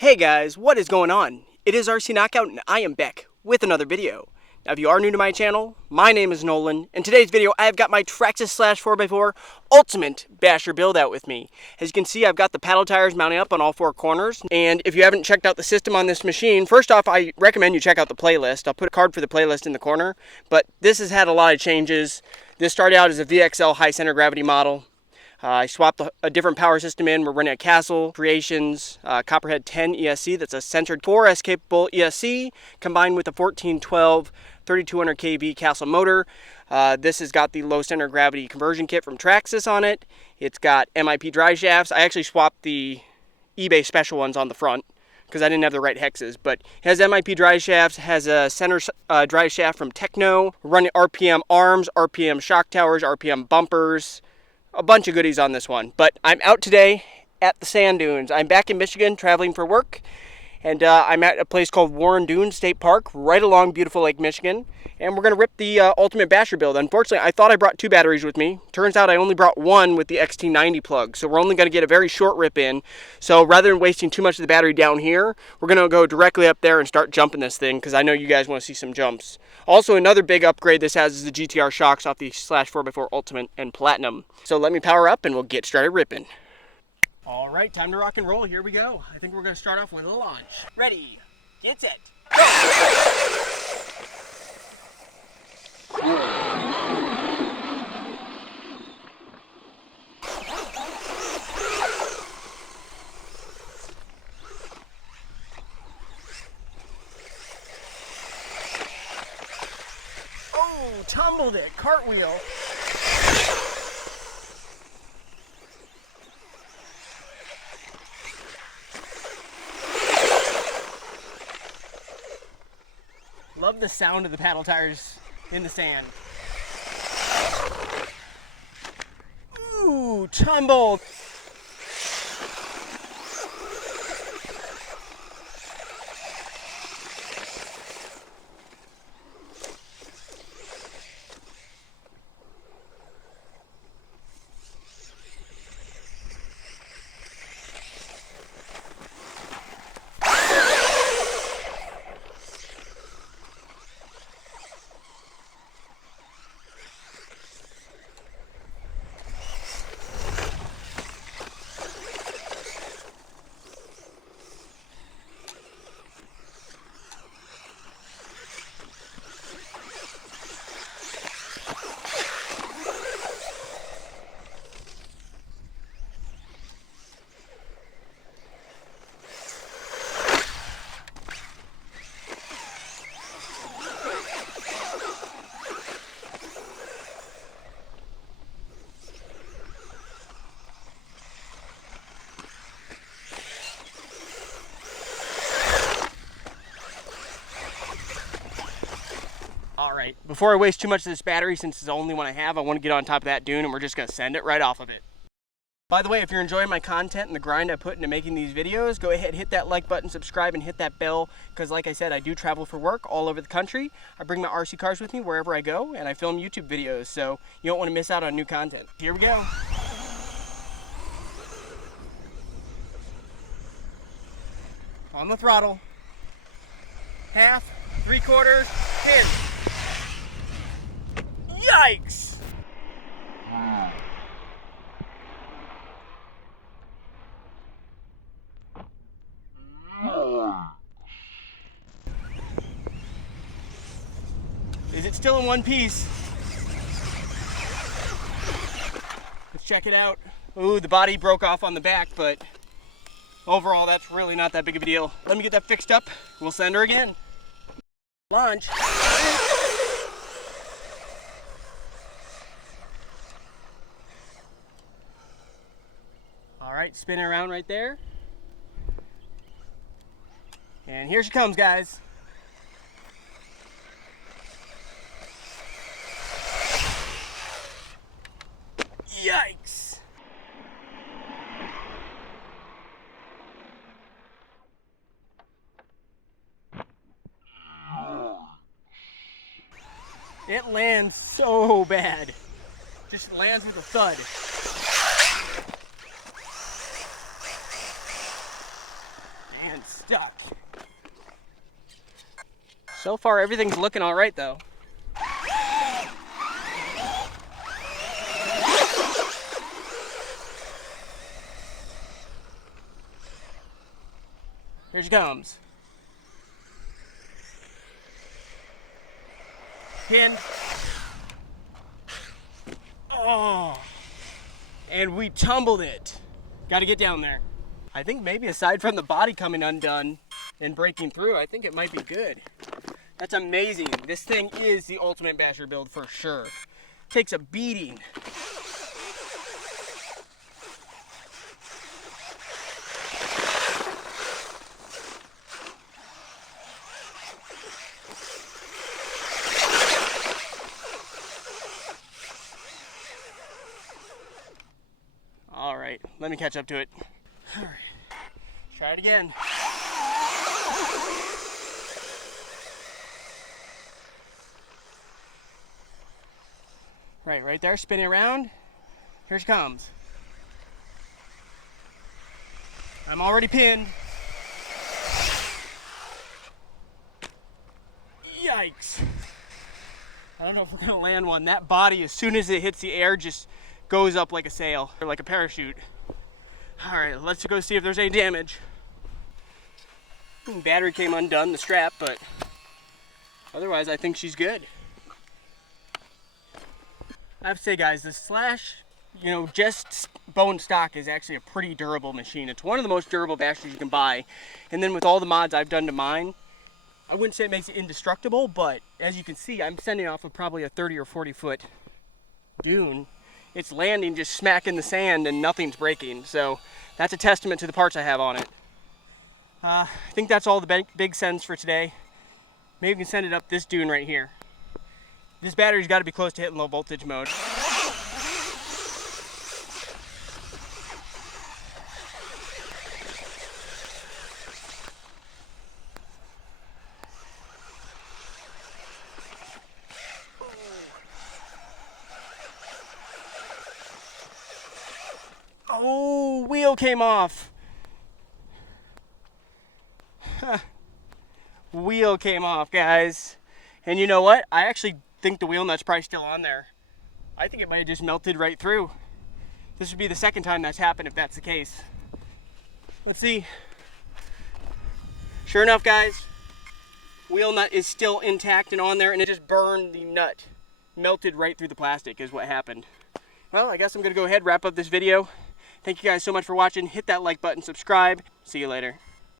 Hey guys, what is going on? It is RC Knockout and I am back with another video. Now if you are new to my channel, my name is Nolan. In today's video I have got my Traxxas Slash 4x4 Ultimate Basher build out with me. As you can see, I've got the paddle tires mounting up on all four corners, and if you haven't checked out the system on this machine, first off I recommend you check out the playlist. I'll put a card for the playlist in the corner, but this has had a lot of changes. This started out as a VXL high center gravity model. I swapped a different power system in. We're running a Castle Creations Copperhead 10 ESC. That's a centered 4S capable ESC combined with a 1412 3200 kV Castle motor. This has got the low center gravity conversion kit from Traxxas on it. It's got MIP drive shafts. I actually swapped the eBay special ones on the front because I didn't have the right hexes, but it has MIP drive shafts, has a center drive shaft from Techno, running RPM arms, RPM shock towers, RPM bumpers, a bunch of goodies on this one. But I'm out today at the sand dunes. I'm back in Michigan traveling for work, and I'm at a place called Warren Dunes State Park right along beautiful Lake Michigan, and we're gonna rip the Ultimate Basher build. Unfortunately, I thought I brought two batteries with me. Turns out I only brought one with the XT90 plug, so we're only gonna get a very short rip in. So rather than wasting too much of the battery down here, we're gonna go directly up there and start jumping this thing because I know you guys want to see some jumps. Also, another big upgrade this has is the GTR shocks off the Slash 4x4 Ultimate and Platinum. So let me power up and we'll get started ripping. All right, time to rock and roll. Here we go. I think we're going to start off with a launch. Ready, get set, go! Oh, tumbled it, cartwheel. Love the sound of the paddle tires in the sand. Ooh, tumbled. All right, before I waste too much of this battery, since it's the only one I have, I want to get on top of that dune and we're just going to send it right off of it. By the way, if you're enjoying my content and the grind I put into making these videos, go ahead, hit that like button, subscribe, and hit that bell, because like I said, I do travel for work all over the country. I bring my RC cars with me wherever I go, and I film YouTube videos, so you don't want to miss out on new content. Here we go. On the throttle. Half, 3/4, hit. Yikes! Is it still in one piece? Let's check it out. Ooh, the body broke off on the back, but overall that's really not that big of a deal. Let me get that fixed up. We'll send her again. Launch. All right, spin her around right there. And here she comes, guys. Yikes. It lands so bad. Just lands with a thud. Man, stuck. So far, everything's looking all right, though. Here she comes. Pinned. Oh, and we tumbled it. Got to get down there. I think maybe aside from the body coming undone and breaking through, I think it might be good. That's amazing. This thing is the ultimate basher build for sure. Takes a beating. All right, let me catch up to it. All right, try it again. Right there, spinning around. Here she comes. I'm already pinned. Yikes. I don't know if we're gonna land one. That body, as soon as it hits the air, just goes up like a sail, or like a parachute. All right, let's go see if there's any damage. Battery came undone, the strap, but otherwise I think she's good. I have to say, guys, the Slash, you know, just bone stock is actually a pretty durable machine. It's one of the most durable bashers you can buy. And then with all the mods I've done to mine, I wouldn't say it makes it indestructible, but as you can see, I'm sending off of probably a 30 or 40 foot dune. It's landing just smack in the sand and nothing's breaking. So that's a testament to the parts I have on it. I think that's all the big sends for today. Maybe we can send it up this dune right here. This battery's got to be close to hitting low voltage mode. Oh, wheel came off. Wheel came off, guys. And you know what? I actually think the wheel nut's probably still on there. I think it might have just melted right through. This would be the second time that's happened if that's the case. Let's see. Sure enough, guys, wheel nut is still intact and on there, and it just burned the nut. Melted right through the plastic is what happened. Well, I guess I'm gonna go ahead and wrap up this video. Thank you guys so much for watching. Hit that like button, subscribe. See you later.